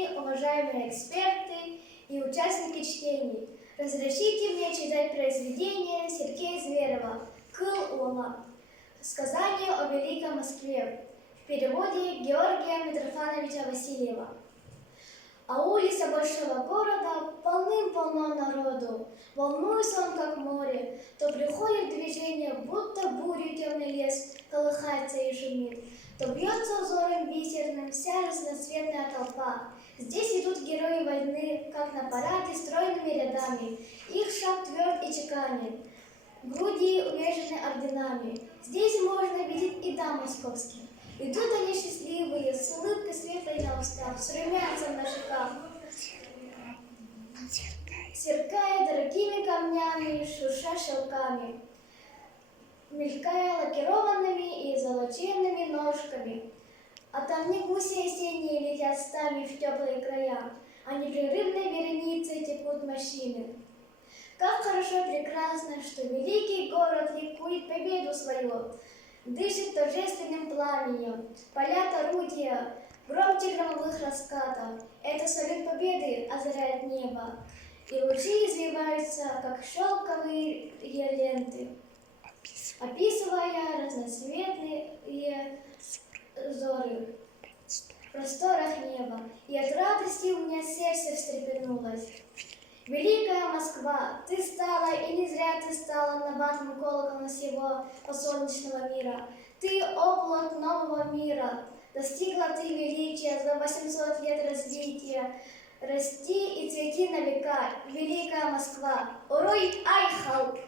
слушатели, уважаемые эксперты и участники чтений, разрешите мне читать произведение Сергея Зверева «Кыл-Ула. Сказание о Великой Москве» в переводе Георгия Митрофановича Васильева. А улицы большого города полным-полно народу. Волнуется он, как море, то приходит в движение, будто бурю темный лес, колыхается и шумит, то бьется взором бисерным вся разноцветная толпа. Здесь идут герои войны, как на параде, стройными рядами. Их шаг тверд и чеканен, груди увешаны орденами. Здесь можно видеть и дам московских. Идут они счастливые, с улыбкой светлой на устах, с румянцем на щеках, сверкая дорогими камнями, шурша шелками, мелькая лакированными и золоченными ножками. А там не гуси осенние летят стами в теплые края, а непрерывной вереницей текут морщины. Как хорошо, прекрасно, что великий город ликует победу свою, дышит торжественным пламенем, палят орудия, громче громовых раскатов. Это салют победы озаряет небо, и лучи извиваются, как шелковые ленты, описывая разноцветные зоры в просторах неба. И от радости у меня сердце встрепенулось. Великая Москва, ты стала, и не зря ты стала набатым колоколом всего посолнечного мира. Ты оплот нового мира, достигла ты величия за 800 лет развития. Расти и цвети на века, Великая Москва. Урой Айхал!